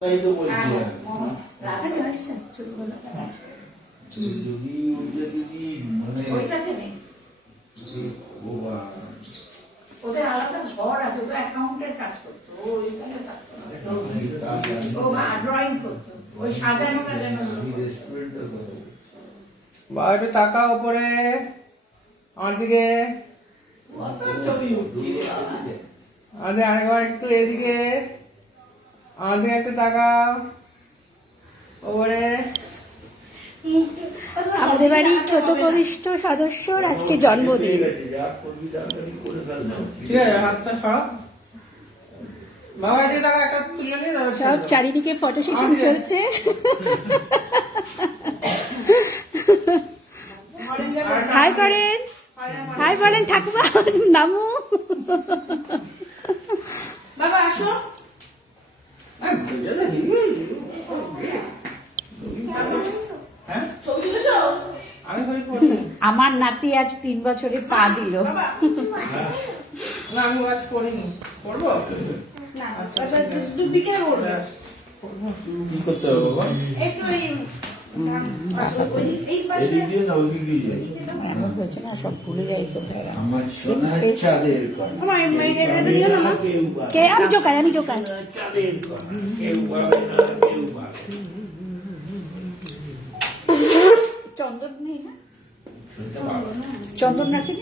তাই তো বলছি রাখা যায় আসছে ছোটবেলা যদি ওইটা যদি মানে ওইটাতে নেই ওদের আলাদা ঘর আছে তো অ্যাকাউন্টের কাজ করতো ওইখানে থাকতো ও ড্রয়িং করতো ওই সাজানো টাজানো রেস্টুরেন্টের কথা বা একটু তাকা উপরে আমার দিকে আমাদের আরেকবার একটু এদিকে আমাদের একটু তাকাও উপরে। আমাদের বাড়ির ছোট কনিষ্ঠ সদস্যর আজকে জন্মদিন। ঠিক আছে, হাতটা সরাও বাবা, এদিকে তাকা, একটা তুলে নিয়ে দাও। সব চারিদিকে ফটো সেশন চলছে। হাই করেন, হাই বলেন ঠাকুমা, নামু। বাবা আসো হ্যাঁ, ছবি তুলেছো আমি করি করবো আমার নাতি আজ 3 বছরে পা দিল। না, আমি ওয়াচ করিনি, করবো না দুদিকে করবে কি করতে হবে বাবা? একটু এই পাশে এদিক দিয়ে না ওই দিক দিয়ে যাই। এমন হয়েছে না, সব ভুলে যাই কোথায়। আমার সোনার চাঁদের কর আমার এটা দিও না মা কেউ পাবে কে? আমি জোকার, আমি জোকার। না, চাঁদের কর কেউ পাবে না, কেউ পাবে না। চন্দন নেই না? শুনতে পাবে না। চন্দন রাখি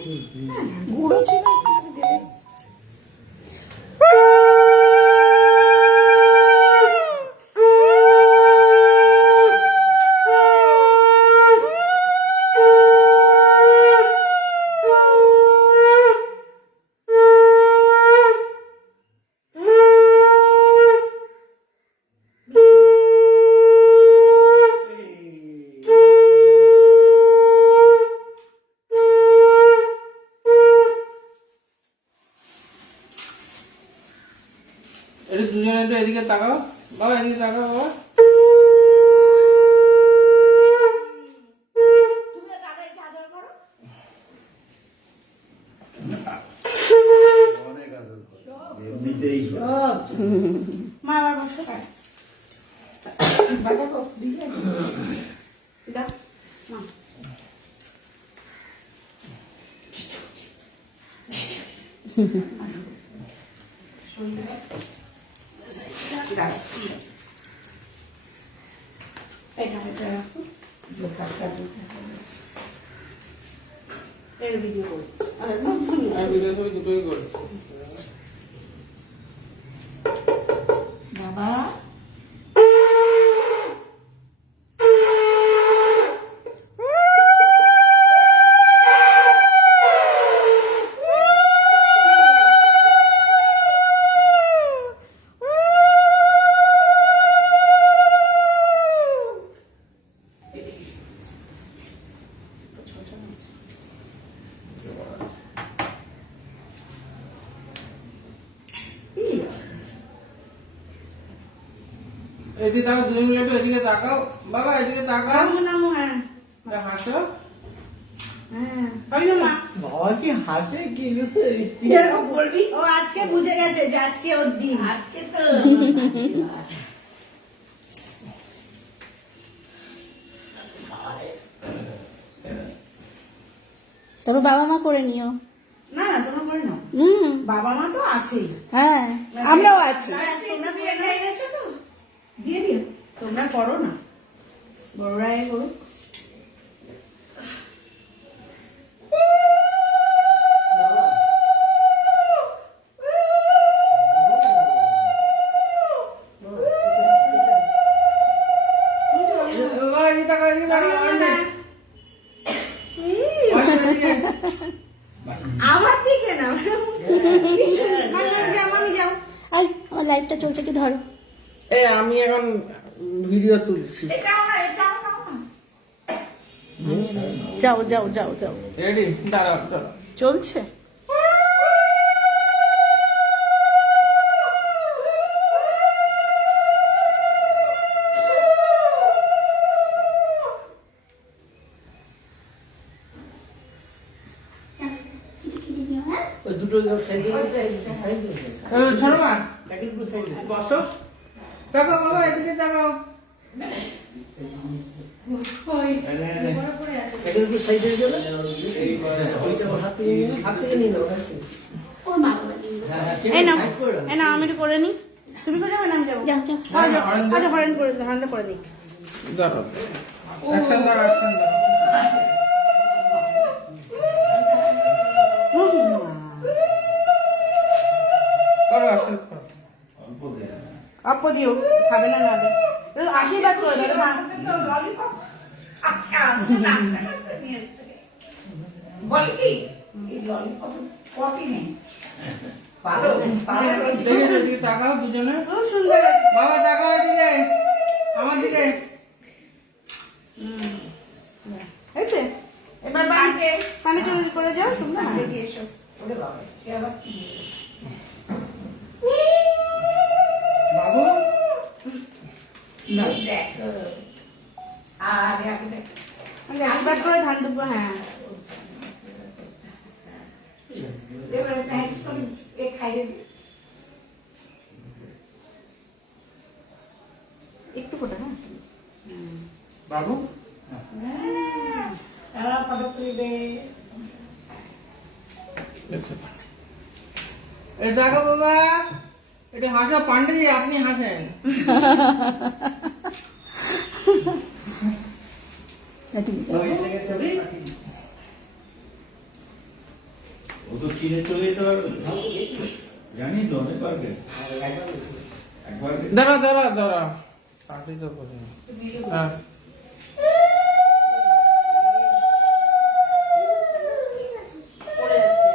গুঁড়ো ছিল একটু দেবে। এটা দুজনে একটু এদিকে তাকাও বাবা, এদিকে তাকাও বাবা। তুমি দাদা একটু আদর করো অনেক আদর করে। এমনিতেই করে। মা আবার বসে পারে বাবা দিয়ে দাও মা এর ভিডিও করি আর ভিডিও ছবি দুটোই করি। বাবা এদিকে তাকাও, দুজন মিলে একটু এদিকে তাকাও বাবা, এদিকে তাকাও। নামু নামু হ্যাঁ এটা হাসো। হ্যাঁ হয় না মা বাবা কি হাসে কি যেরকম বলবি ও আজকে বুঝে গেছে যে আজকে ওর দিন আজকে তো তবে বাবা মা করে নিও। না না তোমরা করে নাও হুম, বাবা মা তো আছেই হ্যাঁ, আমরাও আছি। তোমরা করে এনেছো তো দিয়ে দিও তোমরা করো না বড়রা এ করো বাবা, এদিকে তাকাও, এদিকে তাকাও, এদিকে। আমার দিকে না আমি যাও আই, আমার লাইভটা চলছে, একটু ধরো। আমি এখন ভিডিও তুলছি। এটাও না এটাও নাও না যাও যাও যাও যাও, রেডি? দাঁড়াও দাঁড়াও। চলছে। দুটো সাইডে ছোট মা বসো, দেখো বাবা তাকাও। ওই বড় পড়ে আছে ও মা বাবা এই নাও এই নাও, আমি একটু করে নি। তুমি কোথায় যাবে না আমি যাবো? যাও যাও আচ্ছা হরেন করে হরেন করে নিক। দাঁড়াও, অ্যাকশন দাঁড়াও, অ্যাকশন দাঁড়াও। করো, অ্যাকশন করো। অল্প দে। অপ্প দিও, খাবে না না। আশীর্বাদ করে দাও মা। তো ললিপপ আচ্ছা বল কি এই ললিপপ কটি নেই ভালো ভালো দেখে দিকে তাকাও দুজনে। খুব সুন্দর আছে। বাবা তাকাও এদিকে, আমার দিকে। হয়েছে? এবার পানি চলে করে যাও তোমরা। দেখে এসো ওরে বাবা সে আবার কি বাবু না দেখ আর আগে দেখ আশীর্বাদ করে ধান দেবো। হ্যাঁ এবারে তাই এ খাইয়ে দে একটু ফোটা। হ্যাঁ বাবু তারা ফটো তুলবে এ দেখো বাবা, এটা হাসো পান্ডেজি, আপনি হাসেন। তুমি যাও। ও তো চীনে চলে যেতে পারবে। জানি তো অনেকবার গেছে। একবার গেছে। দাঁড়া দাঁড়া দাঁড়া, পার্টি তো করে। হ্যাঁ পড়ে যাচ্ছে।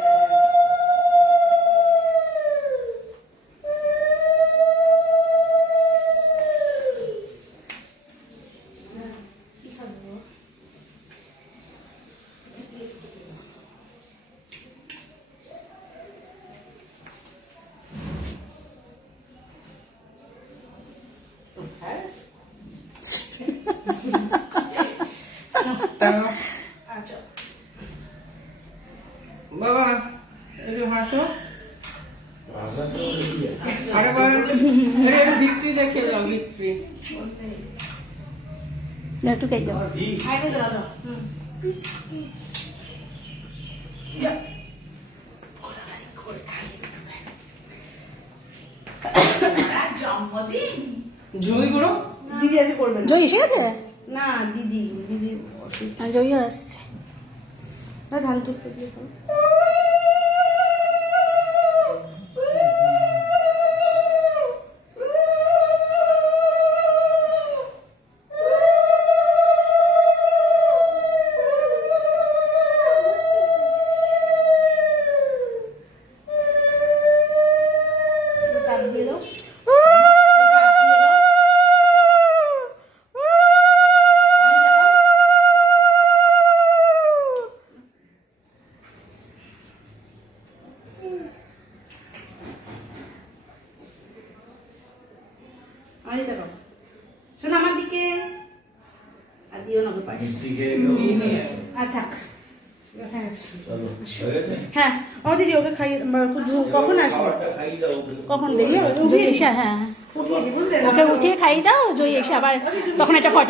তাকাও। আচ্ছা বাবা একটু হাসো। ভাষা তো রেডি আছে। আরে বাবা এটা ভিক্টরি দেখে দাও, ভিক্টরি। না, একটু খাই যাও। খাইতে দাও দাও। হুম আর জন্মদিন জুই করো। দিদি আজ করবে না। জয় এসে গেছে? না দিদি দিদি অসুস্থ। আর জয়ও আসছে। না ধান টুকতে দিয়ে দাও। একটু তাপ দিয়ে দাও। তাপ দিয়ে দাও। আমি দেখাও। আমি দেখাও। শোনো আমার দিকে। আর দিও না গো পায়ে। মিষ্টি খেয়ে গেল। আর থাক। হ্যাঁ আছে। চলো, হয়ে গেছে? হ্যাঁ ও দিদি ওকে খাইয়ে কখন আসবে? খাবারটা খাইয়ে দাও ওকে। কখন বেরিয়ে জয় উঠিয়ে এসে, হ্যাঁ উঠিয়ে দিই বুঝলে ওকে উঠিয়ে খাইয়ে দাও। জয় এসে আবার তখন একটা ফটো